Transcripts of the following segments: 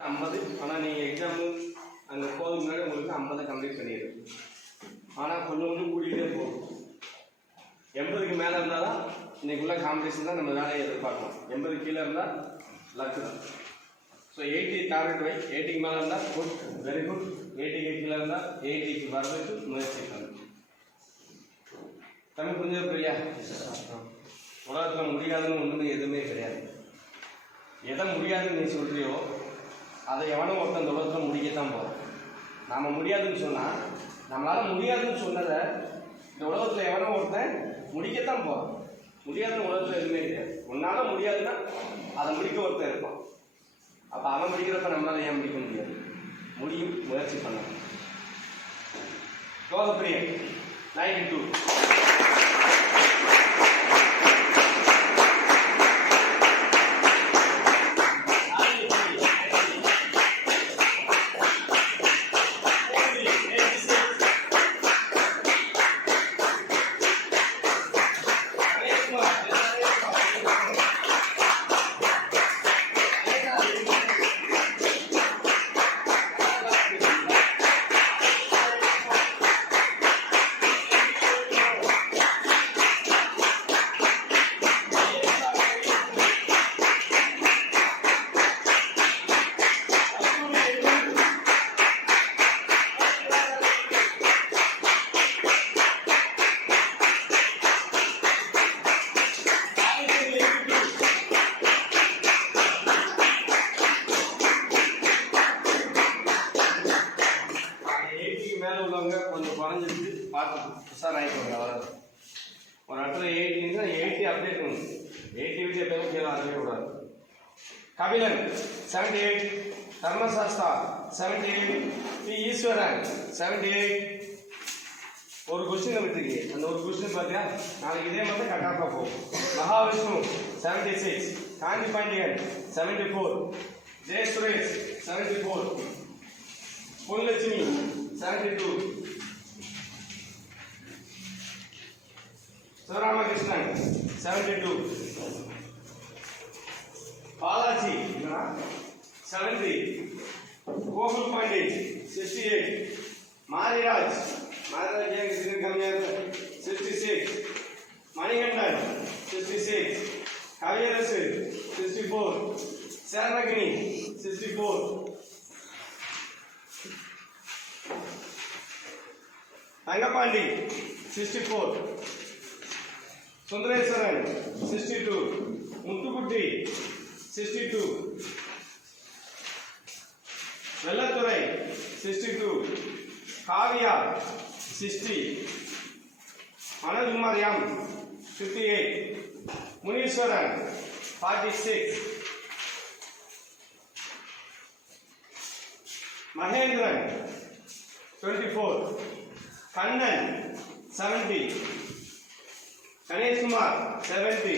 50. ஆனால் நீங்கள் எக்ஸாமு அங்கே போகிறதுக்கு முன்னாடி உங்களுக்கு 50 கம்ப்ளீட் பண்ணிடுது. ஆனால் கொஞ்சம் கொஞ்சம் கூட்டிகிட்டே போகும். 80க்கு மேலே இருந்தால் தான் இன்றைக்குள்ள காம்படிஷன் தான் நம்ம வேலையை எதிர்பார்க்கணும். 80 கீழே இருந்தால் லக்கு தான். ஸோ 80 டார்கெட் வை. 80க்கு மேலே இருந்தால் குட், வெரி குட். 80க்கு கீழே இருந்தால் 80க்கு வர்றதுக்கு முயற்சி பண்ணணும். தமிழ் புரிஞ்சது புரியா? உலகத்தில் முடியாதுன்னு ஒன்றுமே எதுவுமே கிடையாது. எதை முடியாதுன்னு நீ சொல்கிறியோ அதை எவனும் ஒருத்தன் இந்த உலகத்தில் முடிக்கத்தான் போகிறோம். நாம் முடியாதுன்னு சொன்னால் நம்மளால் முடியாதுன்னு சொன்னதை இந்த உலகத்தில் எவனும் ஒருத்தன் முடிக்கத்தான் போகிறோம். முடியாதுன்னு உலகத்தில் எதுவுமே கிடையாது. உன்னால் முடியாதுன்னா அதை முடிக்க ஒருத்தன் இருப்பான். அப்போ அவன் முடிக்கிறப்ப நம்மளால் ஏன் முடிக்க முடியாது? முடியும், முயற்சி பண்ணணும். லோகப்பிரியன் 92. மேலே உள்ளவங்க கொஞ்சம் குறைஞ்சிருக்கு, பார்த்து உஷார் ஆகிக்கோங்க. அவ்வளோ ஒரு இடத்துல 80 80 அப்படியே இருக்கணும். 80 விட்டு எப்பயுமே கீழே வரவே கூடாது. கபிலன் 78, தர்மசாஸ்தா 78, பி ஈஸ்வரன் 78. ஒரு கொஸ்டின் விட்டுருக்கு. அந்த ஒரு கொஸ்டின் பார்த்தியா, நாளைக்கு இதே மாதிரி கட்டாப்பாக போகும். மகாவிஷ்ணு 76, காந்தி பாண்டியன் 74, ஜெய சுரேஷ் 74, பொன்லட்சுமி 72, சிவராமகிருஷ்ணன் 72, பாலாஜி 70, கோகுல் பாண்டே 68, மாரிராஜ் ஏன் கம்மியாக 66, மணிகண்டன் 66, கவியரசு 64, சேரகினி 64, தங்கப்பாண்டி 64, சுந்தரேஸ்வரன் 62, முத்துக்குட்டி 62, வெள்ளத்துறை 62, காவியா 60, மனோஜ்குமார் எம் 58, முனீஸ்வரன் 46, மகேந்திரன் 24, கண்ணன் 70, கணேஷ்குமார் 70,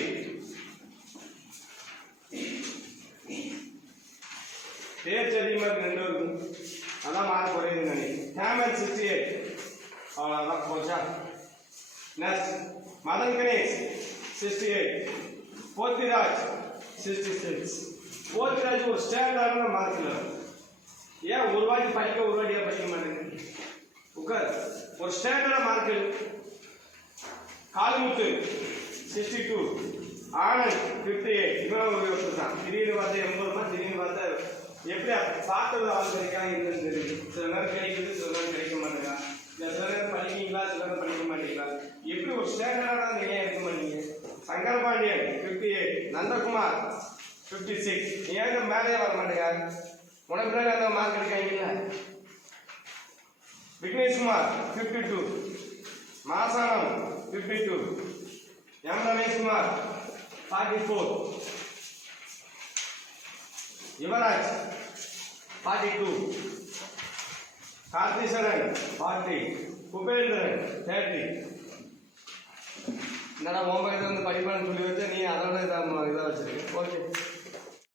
பேச்சு அதிகமாக 2 இருக்கும். அதான் மார்க் குறையுதுன்னு நினைக்கிறேன். ஹேமன் 68. அவ்வளோதான் போச்சா. நெக்ஸ்ட் மதன் கணேஷ் 68, போத்திராஜ் 66. போத்திராஜ் ஒரு ஸ்டாண்டர்டான மார்க்கில். ஏன் ஒரு வாட்டி படிக்க ஒரு வாட்டியாக படிக்க மாட்டேங்க? உட்கார். ஒரு ஸ்டாண்டர்டான மார்க்கு. காளிமுத்து 62, ஆனந்த் 58. இவன் ஒரு வருஷம் தான். திடீர்னு பார்த்தா 80, திடீர்னு பார்த்தா எப்படி பார்த்தது ஆள் கிடைக்காங்க என்னன்னு தெரியுது. சில நேரம் கிடைக்குது, சில நேரம் கிடைக்க மாட்டேங்க. இல்லை சில நேரம் படிக்கிறீங்களா, சில நேரம் படிக்க மாட்டீங்களா? எப்படி ஒரு ஸ்டாண்டர்டான நீங்கள் இருக்க மாட்டீங்க? சங்கரபாண்டியன் 58, நந்தகுமார் 56. ஏன் மேலேயே வர மாட்டேங்க? உனக்கு பின்னாடி அந்த மார்க் எடுக்காங்கல்ல. விக்னேஷ்குமார் 52, மாசானம் 52, எம் ரமேஷ்குமார் 44, யுவராஜ் 42, கார்த்தீஸ்வரன் 40, குபேந்திரன் 30. என்னடா மொபைல் வந்து படிப்பான்னு சொல்லி வச்சா நீ அதோட இதாக வச்சிருக்க. ஓகே.